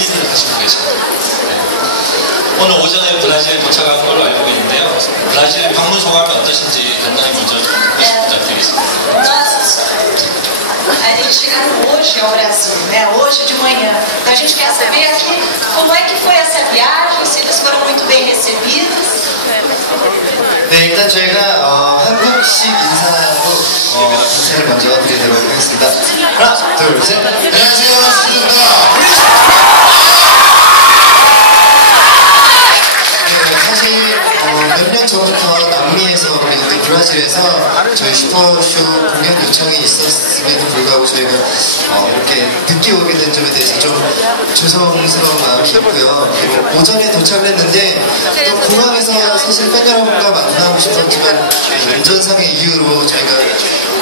리니지를 가지고 계십니다. 네. 오늘 오전에 브라질에 도착한 걸로 알고 있는데요. 브라질 방문 소감이 어떠신지 간단히 먼저 부탁드리겠습니다. A gente chegou hoje, a oração, né? Hoje de manhã. Então a gente quer saber aqui como é que foi essa viagem, se eles foram muito bem recebidos. 네, 일단 저희가 한국식 인사로 인사를 먼저 드리도록 하겠습니다. 하나, 둘, 셋. 안녕하세요, 스피드입니다. 네, 사실 몇 년 전부터 남미에서 그리고 또 브라질에서 저희 슈퍼쇼 공연 요청이 있었음에도 불구하고 저희가 이렇게 늦게 오게 된 점에 대해서 좀 죄송스러운 마음이 있고요. 그리고 오전에 도착을 했는데 또 공항에서 사실 팬 여러분과 만나고 싶었지만 안전상의 이유로 저희가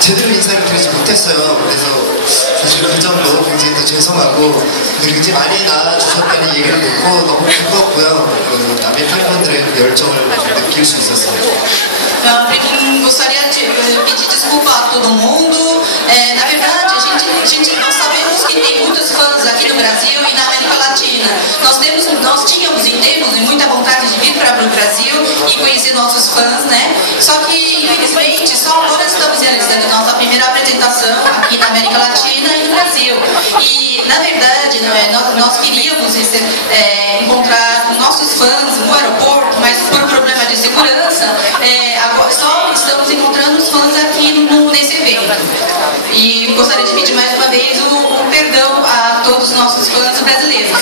제대로 인사를 드리지 못했어요. 그래서 사실 그 점도 굉장히 더 죄송하고 굉장히 많이 나와주셨다는 얘기를 듣고 너무 기뻤고요. 남의 팬분들의 열정을 느낄 수 있었어요. Gostaria de pedir desculpa a todo mundo. Na verdade, nós sabemos que tem muitos fãs aqui no Brasil e na América Latina. Nós tínhamos e temos muita vontade de vir para o Brasil e conhecer nossos fãs, né? Só que, infelizmente, só agora estamos realizando a nossa primeira apresentação aqui na América Latina e no Brasil. E, na verdade, nós queríamos encontrar nossos fãs no aeroporto, mas por problema de segurança, agora só estamos encontrando os fãs aqui nesse evento. E gostaria de pedir mais uma vez um perdão a todos os nossos fãs brasileiros.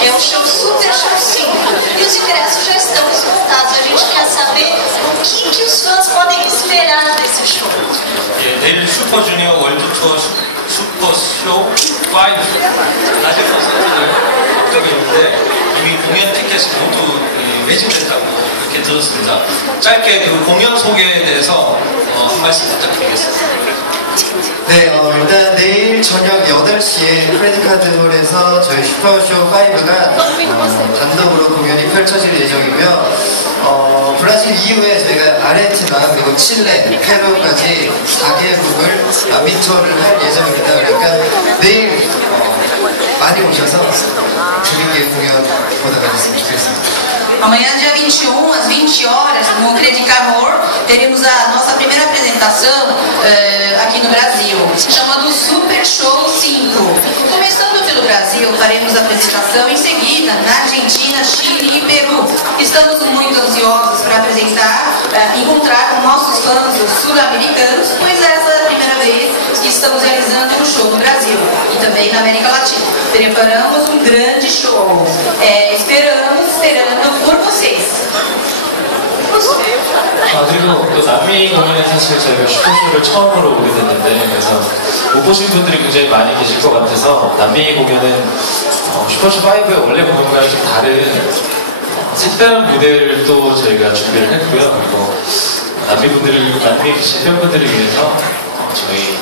É um show super show e os ingressos já estão esgotados. A gente quer saber o que os fãs podem esperar desse show. 예, 내일 슈퍼주니어 월드 투어 슈퍼쇼 5 브라질 콘서트를 앞두고 있는데 이미 공연 티켓이 모두 매진됐다고 이렇게 들었습니다. 짧게 그 공연 소개에 대해서 한 말씀 부탁드리겠습니다. 네, 일단 내일 저녁 8시에 크레딧카드홀에서 저희 슈퍼쇼 5가 단독으로 공연이 펼쳐질 예정이고요. 브라질 이후에 저희가 아르헨티나 그리고 칠레, 페루까지 4개국을 남미 투어를 할 예정입니다. 그러니까 내일 많이 오셔서 재밌게 공연 보다 가셨으면 좋겠습니다. Amanhã, dia 21, às 20 horas, no Credit Card Hall, teremos a nossa primeira apresentação aqui no Brasil, chamado Super Show 5. Começando pelo Brasil, faremos a apresentação em seguida na Argentina, Chile e Peru. Estamos muito ansiosos para encontrar com nossos fãs sul-americanos, pois essa é a primeira vez que estamos realizando um show no Brasil e também na América Latina. Preparamos um grande show. Esperando por vocês. 그리고 또 남미 공연에 사실 저희가 슈퍼쇼를 처음으로 오게 됐는데 그래서 못 보신 분들이 굉장히 많이 계실 것 같아서 남미 공연은 슈퍼쇼 5의 원래 공연과는 좀 다른 색다른 무대를 또 저희가 준비를 했고요. 그리고 남미 계신 팬분들을 위해서 저희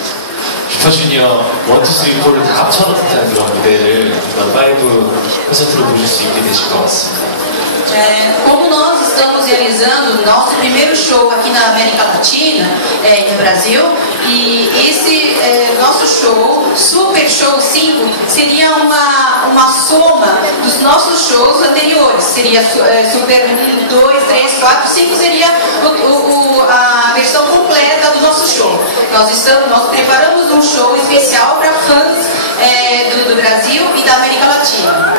슈퍼주니어 1, 2, 3, 4를 다 합쳐놓은 그런 무대를 이번 5 콘서트로 보실 수 있게 되실 것 같습니다. Como nós estamos realizando o nosso primeiro show aqui na América Latina, no Brasil, e esse nosso show, Super Show 5, seria uma soma dos nossos shows anteriores. Seria Super 1, 2, 3, 4, 5 seria a versão completa do nosso show. Nós preparamos um show especial para fãs do Brasil e da América Latina.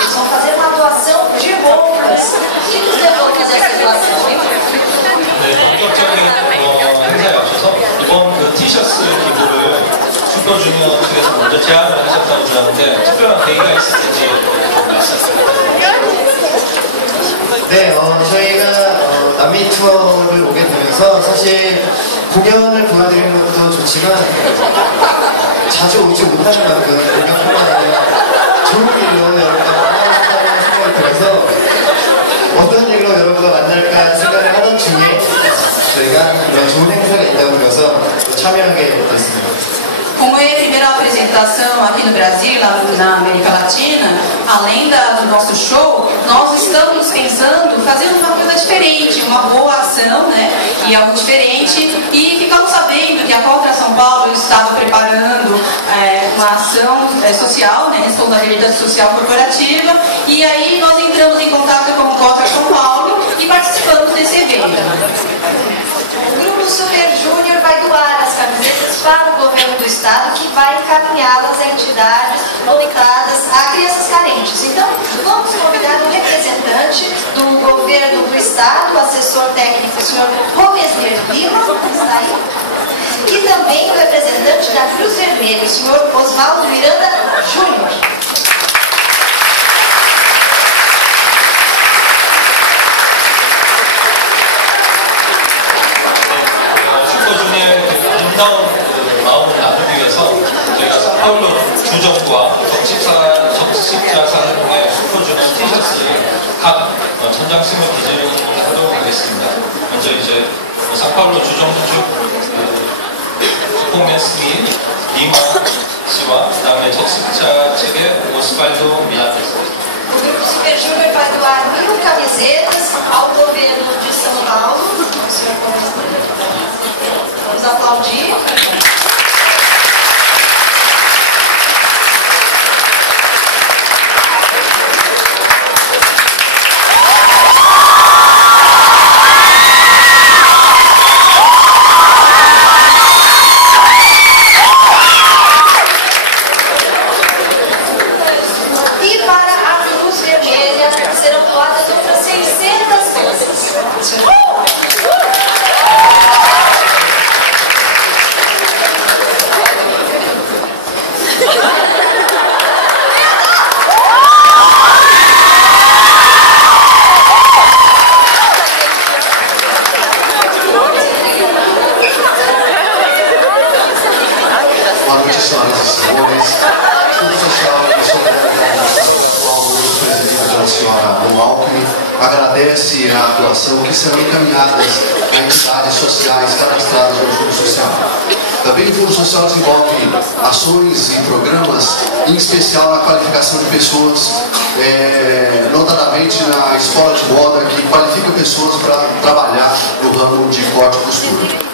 Eles vão fazer uma doação de roupas. O que nos levou a fazer essa doação? 네, 본격적인 행사에 앞서서 이번 그 티셔츠 기부를 슈퍼주니어 측에서 먼저 제안을 하셨다고 들었는데 특별한 계기가 있을지 네, 저희가 남미 투어를 오게 되면서 사실 공연을 보여드리는 것도 좋지만 자주 오지 못하는 만큼 공연뿐만 아니라 좋은 일로 여러분과 만나고 싶다는 생각이 들어서 어떤 일로 여러분과 만날까 생각을 하던 중에 위한 그런 좋은 행사가 있다고 들어서 참여하게 됐습니다. Como é a primeira apresentação aqui no Brasil, na América Latina, além do nosso show, nós estamos pensando fazer uma coisa diferente, uma boa ação, né? E algo diferente. E ficamos sabendo que a Contra São Paulo estava preparando uma ação social, né? Responsabilidade social corporativa. E aí nós entramos em contato com o Contra São Paulo e participamos desse evento. O Grupo Super Júnior vai doar as camisetas para o governo do estado, que vai encaminhá-las a entidades voltadas a crianças carentes. Então, vamos convidar o representante do governo do estado, o assessor técnico, o senhor Romesner Lima, que está aí, e também o representante da Cruz Vermelha, o senhor Osvaldo Miranda Júnior. 아름다운 마음을 나누기 위해서 저희가 사파울로 주정부와 적십자사의 슈퍼주니어 티셔츠를 각 천장식물 기재를 하도록 하겠습니다. 먼저 이제 사파울로 주정부 측 슈퍼맨 리마 씨와 그 다음에 적십자 측의 오스발도 미나였습니다. O Grupo Super Júnior vai doar 1000 camisetas ao governo de São Paulo. O senhor vamos aplaudir. E para a Cruz Vermelha serão doadas outras 600 coisas. Boa noite, senhoras e senhores. Fundo Social e Solidariedade de São Paulo, presidido pela senhora Lu Alckmin, agradece a atuação que serão encaminhadas a entidades sociais cadastradas no Fundo Social. Também o Fundo Social desenvolve ações e programas, em especial na qualificação de pessoas, notadamente na escola de moda, que qualifica pessoas para trabalhar no ramo de corte e costura.